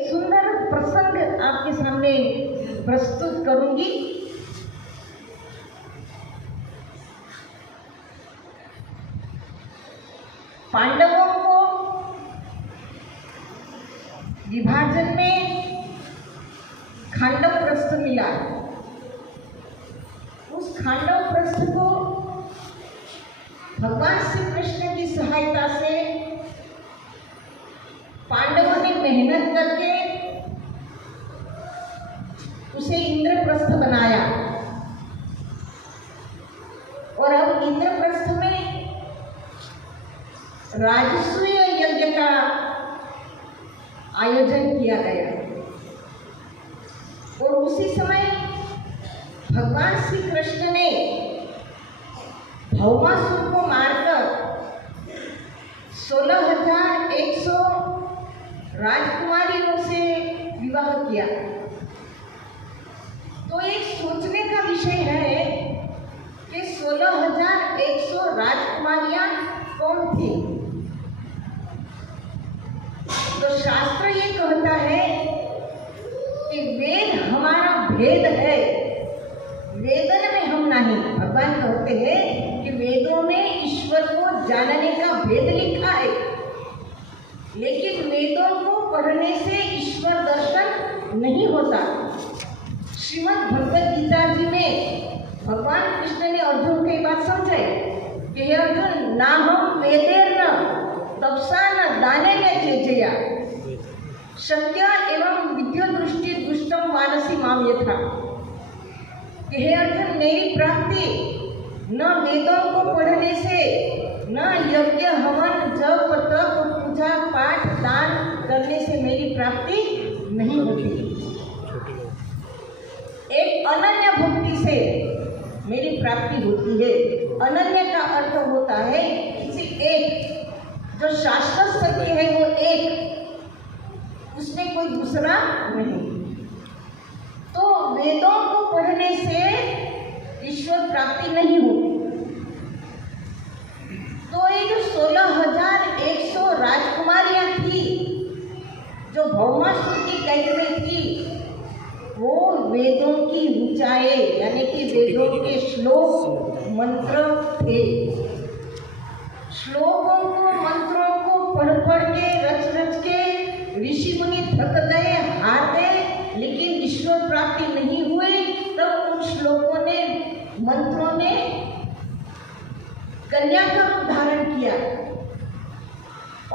सुंदर प्रसंग आपके सामने प्रस्तुत करूंगी। पांडवों को विभाजन में खांडव प्रस्थ मिला। उस खांडव प्रस्थ को भगवान श्री कृष्ण की सहायता से पांडवों ने मेहनत करके उसे इंद्रप्रस्थ बनाया। और अब इंद्रप्रस्थ में राजसूय यज्ञ का आयोजन किया गया। और उसी समय भगवान श्री कृष्ण ने भौमासुर को मारकर 16,100 राजकुमारियों से विवाह किया। तो एक सोचने का विषय है कि 16,100 राजकुमारियां कौन थी। तो शास्त्र ये कहता है कि वेद हमारा भेद है, वेदन में हम नहीं। भगवान कहते हैं कि वेदों में ईश्वर को जानने का भेद लिखा है, लेकिन वेदों को पढ़ने से ईश्वर दर्शन नहीं होता। श्रीमद् भगवद गीता जी में भगवान कृष्ण ने अर्जुन को ये बात समझाई कि हे अर्जुन, ना हम वेदेर्न तपसा न दाने में त्यजेया सत्य एवं विद्यो दृष्टि दुष्टम मानसी माम यथा। कि हे अर्जुन, मेरी प्राप्ति न वेदों को पढ़ने से, न यज्ञ हवन जप तप पूजा पाठ दान करने से मेरी प्राप्ति नहीं होती। एक अनन्य भक्ति से मेरी प्राप्ति होती है। अनन्य का अर्थ होता है किसी एक, जो शाश्वत सत्य है वो एक, उसमें कोई दूसरा नहीं। तो वेदों को पढ़ने से ईश्वर प्राप्ति नहीं होती। तो ये जो 16,100 राजकुमारियां थी जो भौमासुर की कैद में थी, वो वेदों की ऊंचाई यानी कि वेदों के श्लोक मंत्र थे। श्लोकों को मंत्रों को पढ़ के रच के ऋषि मुनि थक गए, हार गए, लेकिन ईश्वर प्राप्ति नहीं हुई। तब उन श्लोकों ने, मंत्रों ने कन्या का रूप धारण किया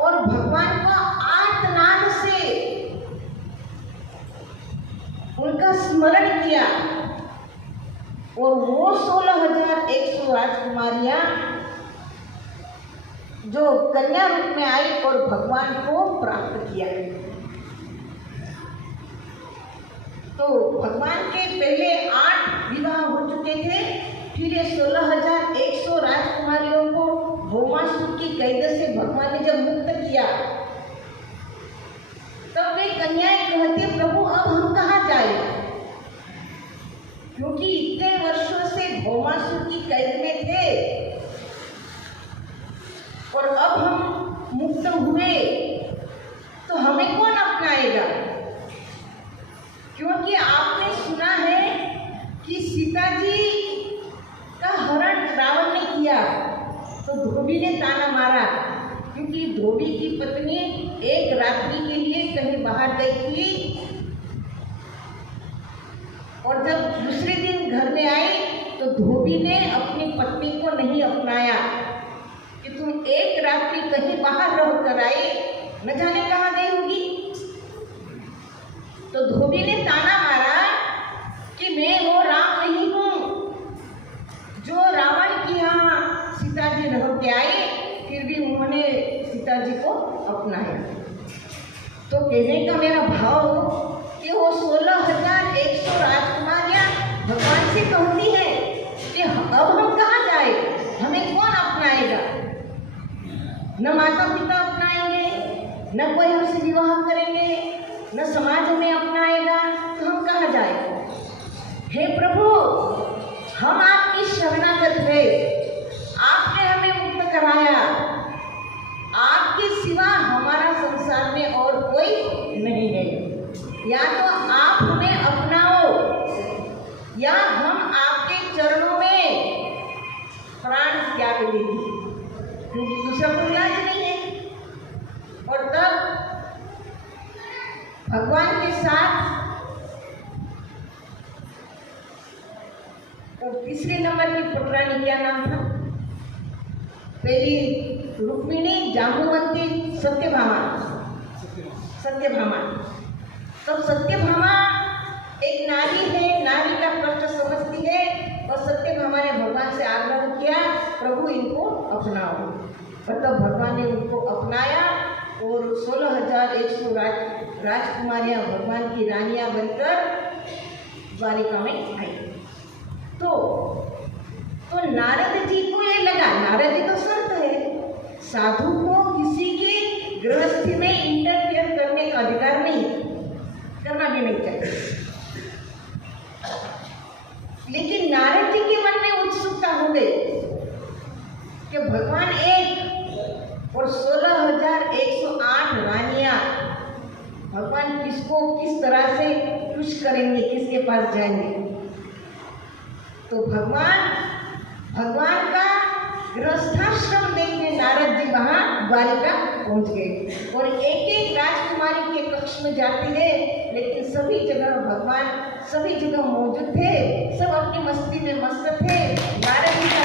और भगवान का आर्तनाद से उनका स्मरण किया। और वो 16,100 राजकुमारियां जो कन्या रूप में आई और भगवान को प्राप्त किया। तो भगवान के पहले 8 विवाह हो चुके थे, फिर ये 16,100 राजकुमारियों को भौमासुर की कैद से भगवान ने जब मुक्त किया, तब वे कन्याएं कहती, प्रभु अब हम कहाँ जाए, क्योंकि इतने वर्षों से भौमासुर की कैद में थे और अब हम मुक्त हुए तो हमें कौन अपनाएगा। क्योंकि आपने सुना है कि सीता जी का हरण रावण ने किया, तो धोबी ने ताना मारा, क्योंकि धोबी की पत्नी एक रात्रि के लिए कहीं बाहर गई थी और जब दूसरे दिन घर में आई तो धोबी ने अपनी पत्नी को नहीं अपनाया कि तुम एक रात्रि कहीं बाहर रह कर आई, न जाने कहाँ गई होगी। तो धोबी ने ताना मारा कि मैं वो राम नहीं हूँ जो रावण की यहाँ सीता जी रह के आई, फिर भी उन्होंने सीता जी को अपनाया। तो कहने का मेरा भाव कि वो 16,100 राजकुमारियां भगवान से कहती है कि अब हम कहाँ जाए, हमें कौन अपनाएगा। न माता पिता अपनाएंगे, न कोई हमसे विवाह करेंगे, न समाज हमें अपनाएगा, तो हम कहाँ जाए। हे प्रभु, हम आपकी शरणागत है, आपने हमें मुक्त कराया, आपके सिवा हमारा संसार में और कोई नहीं है। या तो आप हमें अपनाओ या हम आपके चरणों में प्राण त्याग देंगे, क्योंकि दूसरा कोई इलाज नहीं है। और तब भगवान के साथ और तीसरे नंबर की पुत्रानी क्या नाम था? पहली रुक्मिणी, जाम्बुवंती, सत्यभामा। तो सत्यभामा एक नारी है, नारी का कष्ट समझती है, और सत्यभामा ने भगवान से आग्रह किया, प्रभु इनको अपनाओ। और तब भगवान ने उनको अपनाया और 16,100 राजकुमारियां भगवान की रानियां बनकर द्वारिका में आई। तो नारद जी को ये लगा, नारद जी तो संत है, साधु को किसी की गृहस्थी में इंटरफियर करने का अधिकार नहीं, करना भी नहीं चाहिए। लेकिन नारद जी के मन में उत्सुकता हो गई कि भगवान एक और 16,108 रानियां, भगवान किसको किस तरह से खुश करेंगे, किसके पास जाएंगे। तो भगवान का गृहस्थाश्रम देखने नारद जी वहां द्वारिका पहुंच गए और एक एक राजकुमारी के कक्ष में जाते हैं, लेकिन सभी जगह भगवान सभी जगह मौजूद थे, सब अपनी मस्ती में मस्त थे। नारद जी का